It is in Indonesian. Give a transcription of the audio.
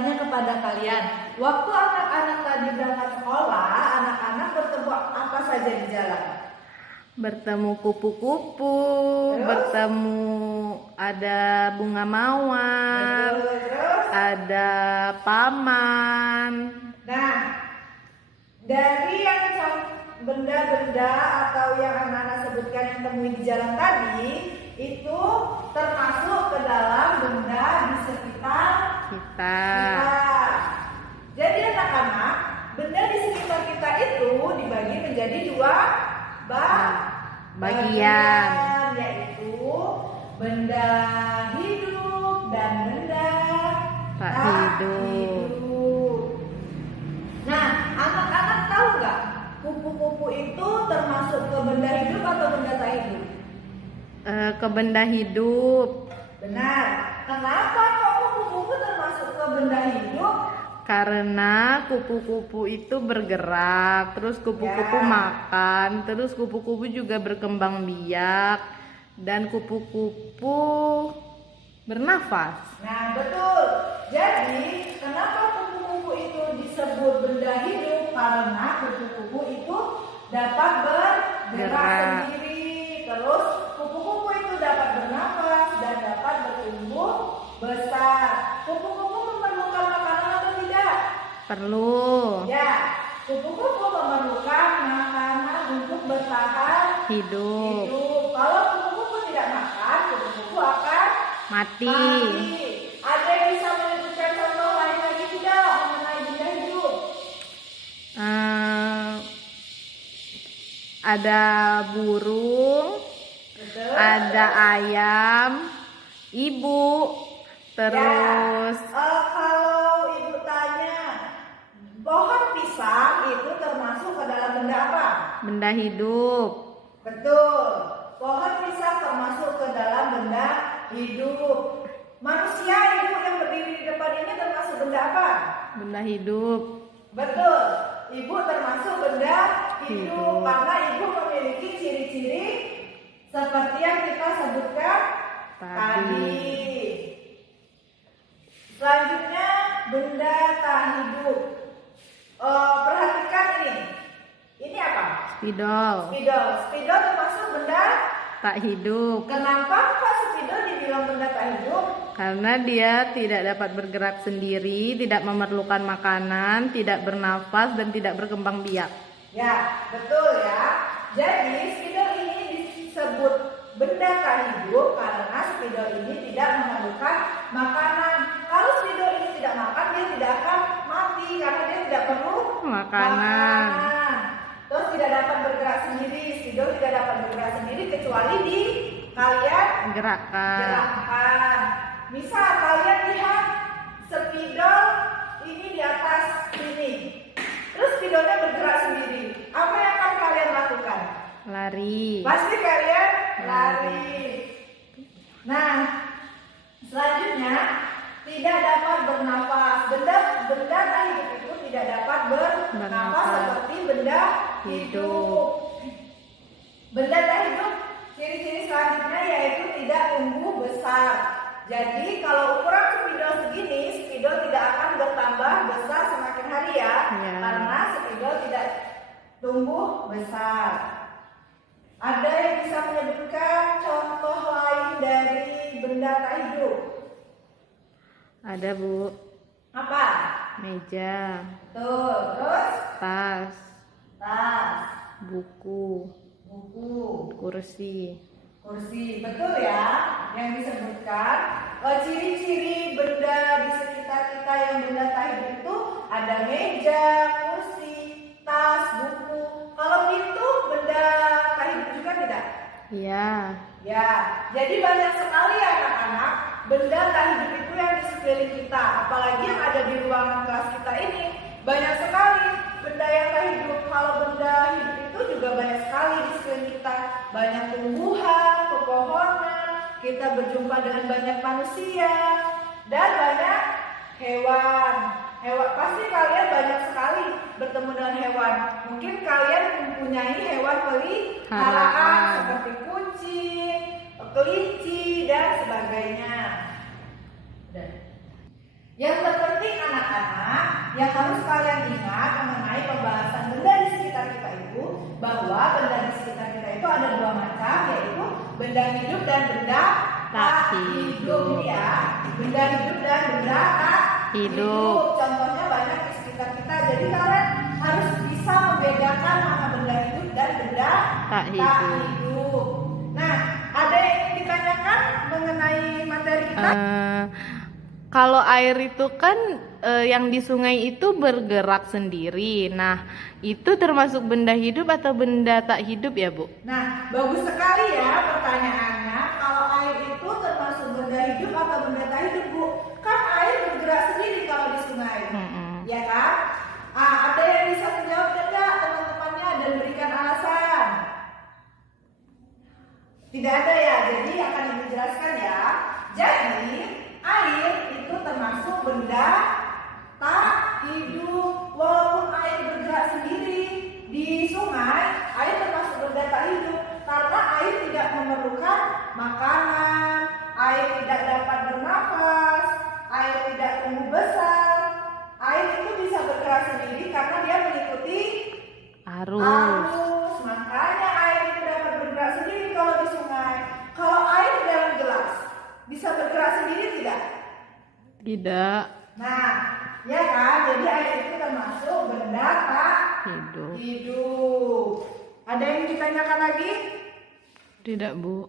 bertanya kepada kalian, waktu anak-anak tadi berangkat sekolah, anak-anak bertemu apa saja di jalan? Bertemu kupu-kupu, Terus? bertemu ada bunga mawar, Betul, terus? ada paman. Nah, dari yang benda-benda atau yang anak-anak sebutkan yang temui di jalan tadi, itu termasuk ke dalam benda di sekitar Kita kita. Jadi anak-anak, benda di sekitar kita itu dibagi menjadi dua bagian. yaitu benda hidup dan benda Tak hidup. Nah, anak-anak tahu nggak kupu-kupu itu termasuk ke benda hidup atau benda tak hidup? Ke benda hidup. Benar. Kenapa kok kupu-kupu termasuk ke benda hidup? Karena kupu-kupu itu bergerak, terus kupu-kupu Ya. makan, terus kupu-kupu juga berkembang biak, dan kupu-kupu bernafas. Nah, betul. Jadi, kenapa kupu-kupu itu disebut benda hidup? Karena kupu-kupu itu dapat bergerak Gerak. sendiri. Terus, kupu-kupu itu dapat bernafas dan dapat bertumbuh besar. Kupu-kupu memerlukan makanan atau tidak? Perlu Ya, kupu-kupu memerlukan makanan untuk bertahan hidup, hidup. Kalau kupu-kupu tidak makan, kupu-kupu akan mati. mati. Ada yang bisa menyebutkan contoh lain lagi tidak mengenai benda hidup? Ada burung, Betul. ada ayam, ibu, terus Kalau ibu tanya, pohon pisang itu termasuk ke dalam benda apa? benda hidup. Betul. Pohon pisang termasuk ke dalam benda hidup. Manusia ibu yang berdiri di depan ini termasuk benda apa? Benda hidup. Betul. Ibu termasuk benda hidup Hidup. karena ibu memiliki ciri-ciri seperti yang kita sebutkan tadi. Selanjutnya benda tak hidup. Perhatikan ini. Ini apa? Spidol Spidol. Spidol termasuk benda. tak hidup Kenapa kok spidol dibilang benda tak hidup? karena dia tidak dapat bergerak sendiri, tidak memerlukan makanan, tidak bernafas, dan tidak berkembang biak. Ya, betul ya. Jadi spidol ini disebut benda tak hidup karena spidol ini tidak memerlukan makanan. Kalau spidol ini tidak makan, dia tidak akan mati karena dia tidak perlu Makanan. Terus tidak dapat bergerak sendiri. Spidol tidak dapat bergerak sendiri kecuali di kalian Gerakan. gerakan. Misal kalian lihat spidol ini di atas ini. Terus spidolnya bergerak sendiri. Apa yang akan kalian lakukan? Lari. Pasti kalian lari. Nah, selanjutnya tidak dapat bernafas. Benda tak hidup itu tidak dapat bernafas Bernafas. seperti benda hidup. Benda tak hidup ciri-ciri selanjutnya yaitu tidak tumbuh besar. Jadi kalau ukuran spidol segini, spidol tidak akan bertambah besar semakin hari ya, Ya. karena spidol tidak tumbuh besar. Ada yang bisa menyebutkan contoh lain dari benda tak hidup? Ada, Bu. Apa? Meja, Tuh, terus tas, tas, buku, buku, kursi. kursi. Betul ya yang disebutkan. Ciri-ciri benda di sekitar kita yang benda tak hidup itu ada meja, kursi, tas, buku. Kalau pintu benda tak hidup juga tidak? Iya. Ya, jadi banyak sekali anak-anak benda tak hidup itu yang di sekeliling kita. Apalagi yang ada di ruangan kelas kita ini. Banyak sekali benda yang tak hidup. Kalau benda hidup itu juga banyak sekali di sekeliling kita. Banyak tumbuhan, pepohonan, kita berjumpa dengan banyak manusia, dan banyak hewan. Pasti kalian banyak sekali bertemu dengan hewan. Mungkin kalian mempunyai hewan peliharaan seperti kucing, kelinci, dan sebagainya. Yang terpenting anak-anak yang harus kalian ingat mengenai pembahasan benda di sekitar kita itu, bahwa benda di sekitar kita itu ada dua macam, yaitu benda hidup dan benda tak hidup. Ini ya, benda hidup dan benda tak hidup. Contohnya banyak di sekitar kita, jadi kalian harus bisa membedakan mana benda hidup dan benda tak hidup. Nah, ada yang ditanyakan mengenai materi kita? Kalau air itu kan yang di sungai itu bergerak sendiri. Nah, itu termasuk benda hidup atau benda tak hidup ya, Bu? Nah, bagus sekali ya pertanyaannya. Kalau air itu termasuk benda hidup atau benda tak hidup, Bu? Kan air bergerak sendiri kalau di sungai. Ya kan? Ada yang bisa menjawab tidak teman-temannya dan berikan alasan? Tidak ada ya, jadi akan Ibu jelaskan ya. Jadi, air itu termasuk benda tak hidup. Walaupun air bergerak sendiri di sungai, air termasuk benda tak hidup karena air tidak memerlukan makanan, air tidak dapat bernafas, air tidak tumbuh besar. Air itu bisa bergerak sendiri karena dia mengikuti arus. Makanya air itu dapat bergerak sendiri kalau di sungai. Kalau air dalam gelas bisa bergerak sendiri tidak? Tidak. Nah, ya kan? Jadi air itu termasuk benda tak hidup. Ada yang ditanyakan lagi? Tidak, Bu.